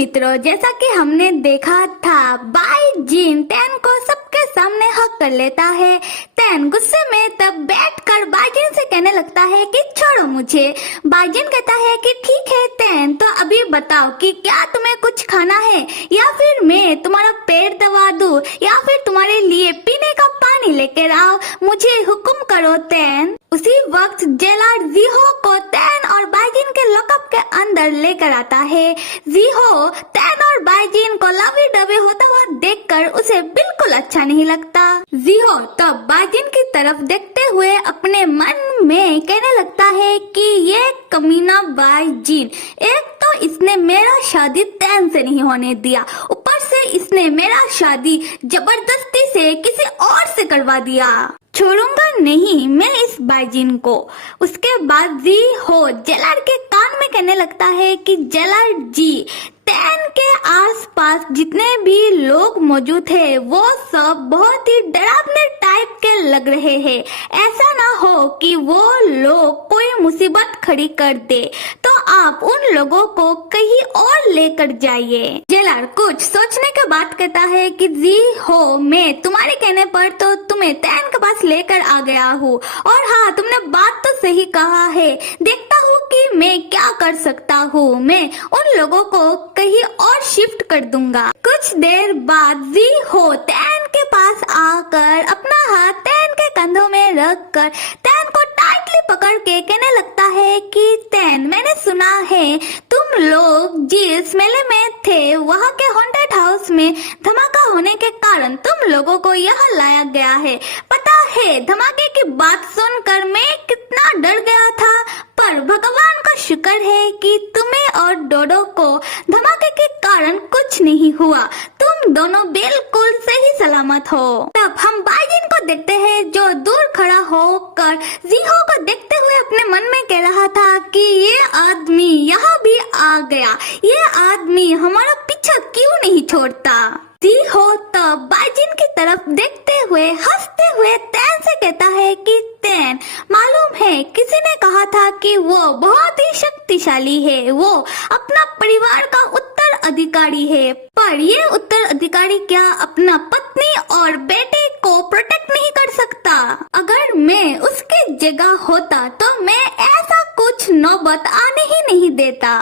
मित्रों, जैसा कि हमने देखा था, बाईजीन तैन को सबके सामने हक कर लेता है। तैन गुस्से में तब बैठकर बाईजीन से कहने लगता है कि छोड़ो मुझे। बाईजीन कहता है कि ठीक है तैन, तो अभी बताओ कि क्या तुम्हें कुछ खाना है, या फिर मैं तुम्हारा पेट दबा दूं, या फिर तुम्हारे लिए पीने का पानी लेकर आओ, मुझे हुक्म करो तैन। उसी वक्त जेलर जीहो को तैन और बाईजीन के लॉकअप के अंदर लेकर आता है। जीहो तैन और बाईजीन को लवी डबे होता हुआ देखकर उसे बिल्कुल अच्छा नहीं लगता। जीहो तब बाईजीन की तरफ देखते हुए अपने मन में कहने लगता है कि ये कमीना बाईजीन, एक तो इसने मेरा शादी तैन से नहीं होने दिया, ऊपर से इसने मेरा शादी जबरदस्ती से किसी और से करवा दिया। छोड़ूंगा नहीं मैं इस बाईजीन को। उसके बाद जीहो जेलर के कान में कहने लगता है कि जेलर जी, तैन के आसपास जितने भी लोग मौजूद हैं वो सब बहुत ही डरावने टाइप के लग रहे हैं। ऐसा ना हो कि वो लोग कोई मुसीबत खड़ी कर दे, तो आप उन लोगों को कहीं और लेकर जाइए। जेलर कुछ सोचने के बाद कहता है कि जी हो, मैं तुम्हारे कहने पर तो तुम्हें तैन के पास लेकर आ गया हूँ, और हाँ तुमने बात तो सही कहा है, देखता हूँ कि मैं क्या कर सकता हूँ। मैं उन लोगों को कहीं और शिफ्ट कर दूंगा। कुछ देर बाद जी हो तैन के पास आकर अपना हाथ तैन के कंधों में रखकर तैन को टाइटली पकड़ के कहने लगता है कि तैन, मैंने सुना है तुम लोग जिस मेले में थे वहाँ के हॉन्टेड हाउस में धमाका होने के कारण तुम लोगों को यहाँ लाया गया है। पता है धमाके की बात सुनकर मैं कितना डर गया था, पर भगवान का शुक्र है कि तुम्हें और डोडो को धमाके के कारण कुछ नहीं हुआ। तुम दोनों बिल्कुल सही सलामत हो। तब हम बाईजीन को देखते हैं जो दूर खड़ा होकर जीहो को देखते हुए अपने मन में कह रहा था कि ये आदमी यहाँ भी आ गया, ये आदमी हमारा पीछा क्यों नहीं छोड़ता। जीहो तब बाईजीन की तरफ देखते हुए हंसते हुए तैन से कहता है कि तैन, मालूम है किसी ने कहा था कि वो बहुत ही शक्तिशाली है, वो अपना परिवार का उत्तराधिकारी है, पर ये उत्तराधिकारी क्या अपना पत्नी और बेटे को प्रोटेक्ट नहीं कर सकता। अगर मैं उसकी जगह होता तो मैं ऐसा कुछ नौबत आने ही नहीं देता।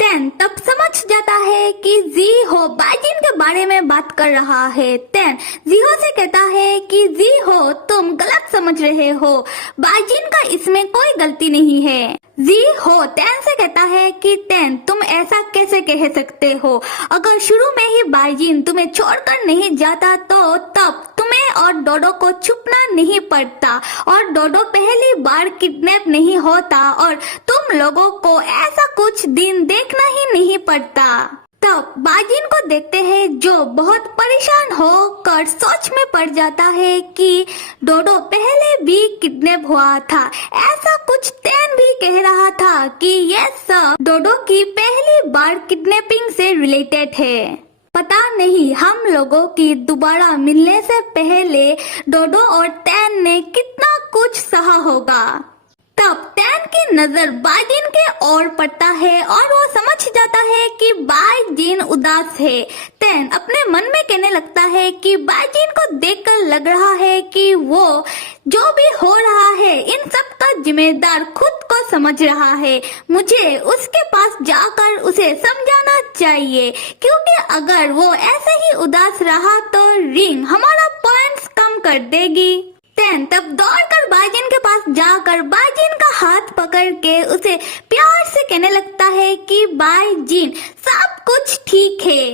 तैन तब समझ जाता है कि जीहो बाईजीन के बारे में बात कर रहा है। तैन जीहो से कहता है कि जीहो तुम गलत समझ रहे हो, बाईजीन का इसमें कोई गलती नहीं है। जीहो तैन से कहता है कि तैन, तुम ऐसा कैसे कह सकते हो, अगर शुरू में ही बाईजीन तुम्हें छोड़कर नहीं जाता तो तब तुम्हें और डोडो को छुपना नहीं पड़ता, और डोडो पहली बार किडनैप नहीं होता, और तुम लोगों को ऐसा कुछ दिन देखना ही नहीं पड़ता। तब बाईजीन को देखते हैं जो बहुत परेशान होकर सोच में पड़ जाता है कि डोडो पहले भी किडनैप हुआ था। ऐसा कुछ तैन भी कह रहा था कि यह सब डोडो की पहली बार किडनैपिंग से रिलेटेड है। पता नहीं हम लोगों की दोबारा मिलने से पहले डोडो और तैन ने कितना कुछ सहा होगा। तब तैन की नजर बाईजीन के ओर पड़ता है और वो समझ जाता है कि बाईजीन उदास है। तैन अपने मन में कहने लगता है कि बाईजीन को देखकर लग रहा है कि वो जो भी हो रहा है इन सब का जिम्मेदार खुद को समझ रहा है। मुझे उसके पास जाकर उसे समझाना चाहिए, क्योंकि अगर वो ऐसे ही उदास रहा तो रिंग हमारा पॉइंट्स कम कर देगी। तैन तब दौड़कर बाईजीन के पास जाकर बाईजीन का हाथ पकड़ के उसे प्यार से कहने लगता है कि बाईजीन सब कुछ ठीक है।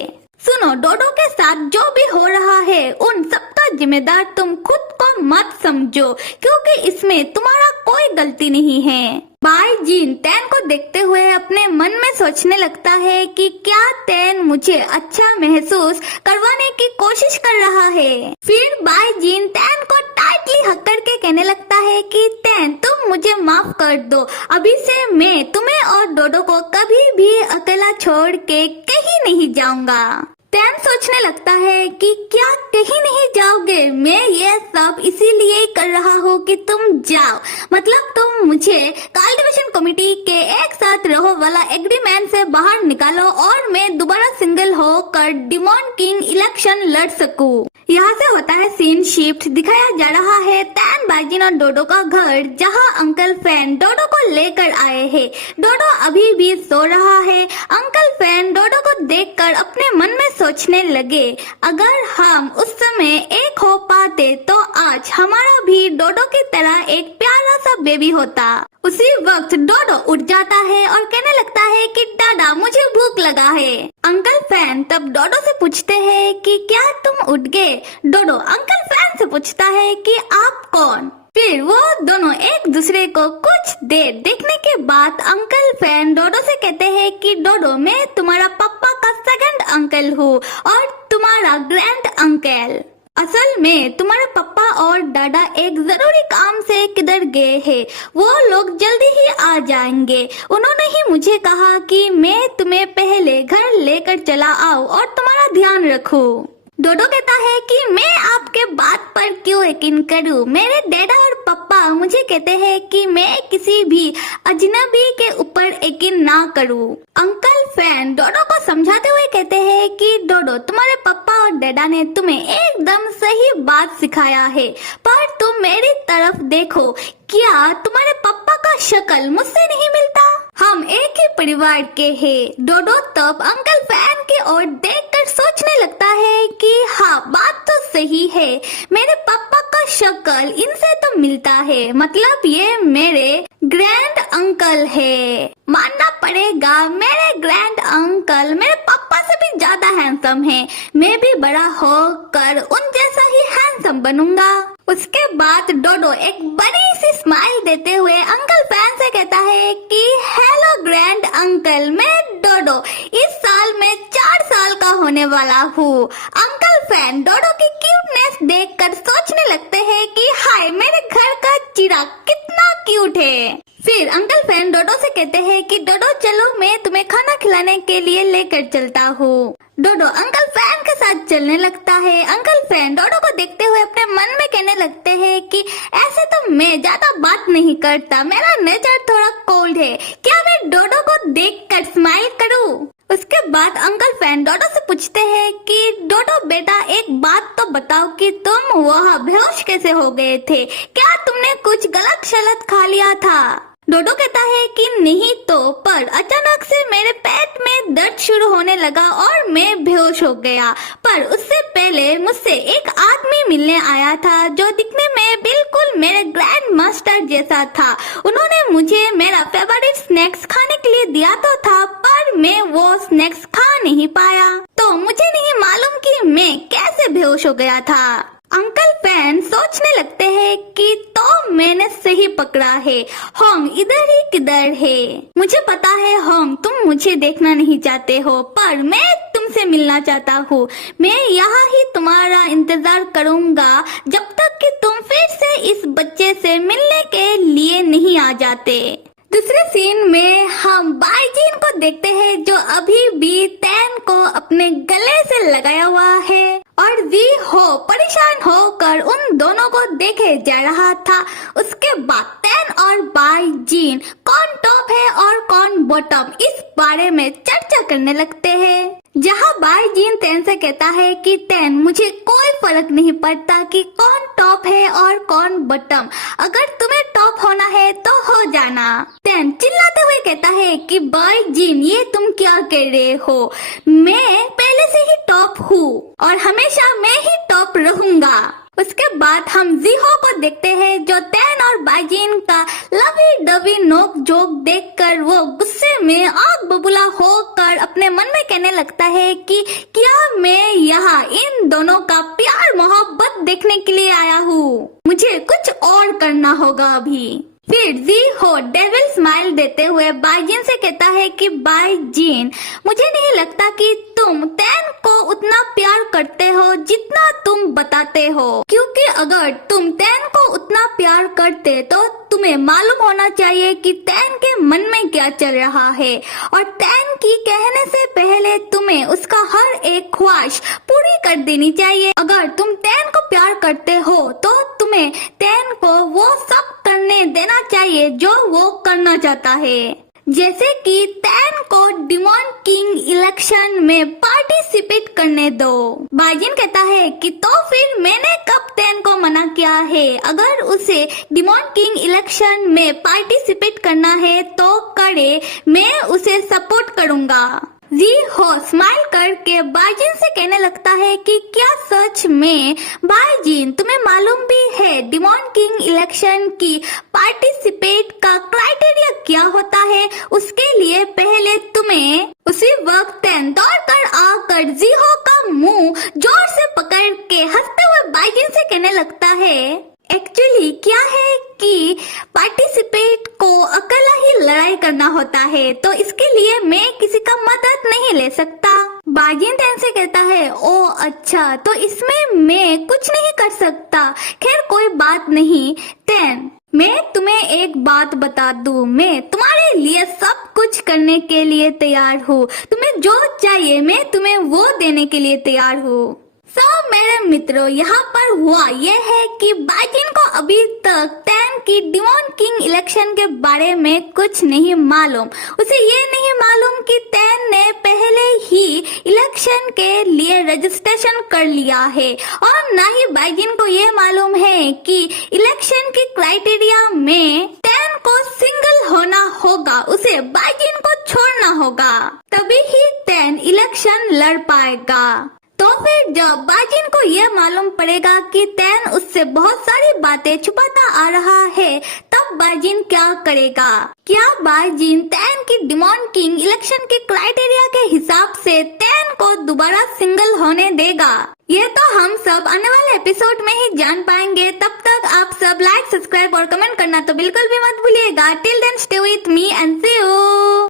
सुनो, डोडो के साथ जो भी हो रहा है उन सबका जिम्मेदार तुम खुद को मत समझो, क्योंकि इसमें तुम्हारा कोई गलती नहीं है। बाईजीन तैन को देखते हुए अपने मन में सोचने लगता है कि क्या तैन मुझे अच्छा महसूस करवाने की कोशिश कर रहा है। फिर बाईजीन तैन को टाइटली हक्कर के कहने लगता है कि तैन, तुम मुझे माफ कर दो, अभी से मैं तुम्हें और डोडो को कभी भी अकेला छोड़ के कहीं नहीं जाऊंगा। तैन तैन सोचने लगता है कि क्या कहीं नहीं जाओगे, मैं ये सब इसीलिए ही कर रहा हूँ कि तुम जाओ, मतलब तुम मुझे कल्टीवेशन कमेटी के एक साथ रहो वाला एग्रीमेंट से बाहर निकालो और मैं दोबारा सिंगल होकर डिमॉन किंग इलेक्शन लड़ सकूं। यहाँ से होता है सीन शिफ्ट। दिखाया जा रहा है तैन, बाइजिन और डोडो का घर, जहाँ अंकल फैन डोडो को लेकर आए हैं। डोडो अभी भी सो रहा है। अंकल फैन डोडो को देखकर अपने मन में सोचने लगे, अगर हम उस समय एक हो पाते तो आज हमारा भी डोडो की तरह एक प्यारा सा बेबी होता। उसी वक्त डोडो उठ जाता है और कहने लगता है कि दादा मुझे भूख लगा है। अंकल फैन तब डोडो से पूछते हैं कि क्या तुम उठ गए। डोडो अंकल फैन से पूछता है कि आप कौन। फिर वो दोनों एक दूसरे को कुछ देर देखने के बाद अंकल फैन डोडो से कहते हैं कि डोडो मैं तुम्हारा पापा का सेकंड अंकल हूँ और तुम्हारा ग्रैंड अंकल। असल में तुम्हारे पापा और दादा एक जरूरी काम से किधर गए हैं, वो लोग जल्दी ही आ जाएंगे। उन्होंने ही मुझे कहा कि मैं तुम्हें पहले घर लेकर चला आऊं और तुम्हारा ध्यान रखूं। डोडो कहता है कि मैं आपके बात पर क्यों यकीन करूं, मेरे डैडा और पापा मुझे कहते हैं कि मैं किसी भी अजनबी के ऊपर यकीन ना करूं। अंकल फैन डोडो को समझाते हुए कहते हैं कि डोडो तुम्हारे पापा और डैडा ने तुम्हें एकदम सही बात सिखाया है, पर तुम मेरी तरफ देखो, क्या तुम्हारे पापा का शक्ल मुझसे नहीं मिलता? हम एक ही परिवार के हैं। डोडो तब अंकल फैन की ओर देखकर सोचने लगता है कि हाँ बात तो सही है, मेरे पापा का शक्ल इनसे तो मिलता है, मतलब ये मेरे ग्रैंड अंकल है। मानना पड़ेगा मेरे ग्रैंड अंकल मेरे पापा से भी ज्यादा हैंडसम है। मैं भी बड़ा होकर उन जैसा ही हैंडसम बनूंगा। उसके बाद डोडो एक बड़ी सी स्माइल देते हुए अंकल फैन से कहता है कि हेलो ग्रैंड अंकल, मैं डोडो इस साल मैं 4 साल का होने वाला हूँ। अंकल फैन डोडो की क्यूटनेस देखकर सोचने लगते हैं कि हाय मेरे घर का चिराग कितना क्यूट है। फिर अंकल फैन डोडो से कहते हैं कि डोडो चलो मैं तुम्हें खाना खिलाने के लिए लेकर चलता हूँ। डोडो अंकल फैन के साथ चलने लगता है। अंकल फैन डोडो को देखते हुए अपने मन में कहने लगते हैं कि ऐसे तो मैं ज्यादा बात नहीं करता, मेरा नेचर थोड़ा कोल्ड है, क्या मैं डोडो को देखकर स्माइल करूँ? उसके बाद अंकल फैन डोडो से पूछते हैं कि डोडो बेटा एक बात तो बताओ कि तुम वहाँ बेहोश कैसे हो गए थे, क्या तुमने कुछ गलत शलत खा लिया था? डोडो कहता है कि नहीं तो, पर अचानक से मेरे पेट में दर्द शुरू होने लगा और मैं बेहोश हो गया। पर उससे पहले मुझसे एक आदमी मिलने आया था जो दिखने में बिल्कुल मेरे ग्रैंड मास्टर जैसा था। उन्होंने मुझे मेरा फेवरेट स्नैक्स खाने के लिए दिया तो था, पर मैं वो स्नैक्स खा नहीं पाया, तो मुझे नहीं मालूम कि मैं कैसे बेहोश हो गया था। अंकल फैन सोचने लगते हैं कि तो मैंने सही पकड़ा है, होंग इधर ही किधर है। मुझे पता है होंग तुम मुझे देखना नहीं चाहते हो, पर मैं तुमसे मिलना चाहता हूँ। मैं यहाँ ही तुम्हारा इंतजार करूँगा जब तक कि तुम फिर से इस बच्चे से मिलने के लिए नहीं आ जाते। दूसरे सीन में हम बाइजिन को देखते हैं जो अभी भी तैन को अपने गले से लगाया हुआ है और जी हो परेशान होकर उन दोनों को देखे जा रहा था। उसके बाद तैन और बाइजिन कौन टॉप है और कौन बॉटम इस बारे में चर्चा करने लगते हैं, जहाँ बाइजिन तैन से कहता है कि तैन मुझे कोई फर्क नहीं पड़ता कि कौन टॉप है और कौन बॉटम, अगर तुम्हें टॉप होना है तो हो जाना। तैन चिल्लाते हुए कहता है कि बाइजिन ये तुम क्या कह रहे हो, मैं पहले से ही टॉप हूँ और हमेशा मैं ही टॉप रहूंगा। उसके बाद हम जीहो को देखते हैं जो तैन और बाइजिन का लवी डवी नोक जोक देखकर वो गुस्से में आग बबूला होकर अपने मन में कहने लगता है कि क्या मैं यहाँ इन दोनों का प्यार मोहब्बत देखने के लिए आया हूँ, मुझे कुछ और करना होगा अभी। फिर जी हो डेविल स्माइल देते हुए बाइजिन से कहता है कि बाइजिन मुझे नहीं लगता कि तुम तैन को उतना प्यार करते हो जितना तुम बताते हो, क्योंकि अगर तुम तैन को उतना प्यार करते तो तुम्हें मालूम होना चाहिए कि तैन के मन में क्या चल रहा है, और तैन की कहने से पहले तुम्हें उसका हर एक ख्वाहिश पूरी कर देनी चाहिए। अगर तुम तैन को प्यार करते हो तो तुम्हें तैन को वो सब करने देना चाहिए जो वो करना चाहता है। जैसे कि तैन को डिमॉन किंग इलेक्शन में पार्टिसिपेट करने दो। बाजिन कहता है कि तो फिर मैंने कब तैन को मना किया है, अगर उसे डिमॉन किंग इलेक्शन में पार्टिसिपेट करना है तो करे, मैं उसे सपोर्ट करूंगा। जी हो स्माइल करके बाजिन से कहने लगता है कि क्या सच में बाजिन तुम्हें मालूम भी है डिमॉन किंग इलेक्शन की पार्टिसिपेट का क्राइटेरिया क्या होता है? उसके लिए पहले तुम्हें उसी वक्त तैन दौड़ कर आकर जीहो का मुंह जोर से पकड़ के हंसते हुए बाजिन से कहने लगता है एक्चुअली क्या है कि पार्टिसिपेट को अकेला ही लड़ाई करना होता है, तो इसके लिए मैं किसी का मदद नहीं ले सकता। बाजिन तैन से कहता है ओ अच्छा, तो इसमें मैं कुछ नहीं कर सकता। खैर कोई बात नहीं तैन, मैं तुम्हें एक बात बता दूं, मैं तुम्हारे लिए सब कुछ करने के लिए तैयार हूँ। तुम्हें जो चाहिए मैं तुम्हें वो देने के लिए तैयार हूँ। मेरे मित्रों, यहाँ पर हुआ यह है कि बाजिन को अभी तक तैन की डिमॉन किंग इलेक्शन के बारे में कुछ नहीं मालूम। उसे ये नहीं मालूम कि तैन ने पहले ही इलेक्शन के लिए रजिस्ट्रेशन कर लिया है, और न ही बाजिन को ये मालूम है कि इलेक्शन की क्राइटेरिया में तैन को सिंगल होना होगा, उसे बाजिन को छोड़ना होगा, तभी ही तैन इलेक्शन लड़ पाएगा। तो फिर जब बाजिन को यह मालूम पड़ेगा कि तैन उससे बहुत सारी बातें छुपाता आ रहा है, तब बाजिन क्या करेगा? क्या बाजिन तैन की डिमॉन किंग इलेक्शन के क्राइटेरिया के हिसाब से तैन को दोबारा सिंगल होने देगा? ये तो हम सब आने वाले एपिसोड में ही जान पाएंगे। तब तक आप सब लाइक, सब्सक्राइब और कमेंट करना तो बिल्कुल भी मत भूलिएगा। Till then stay with me and see you.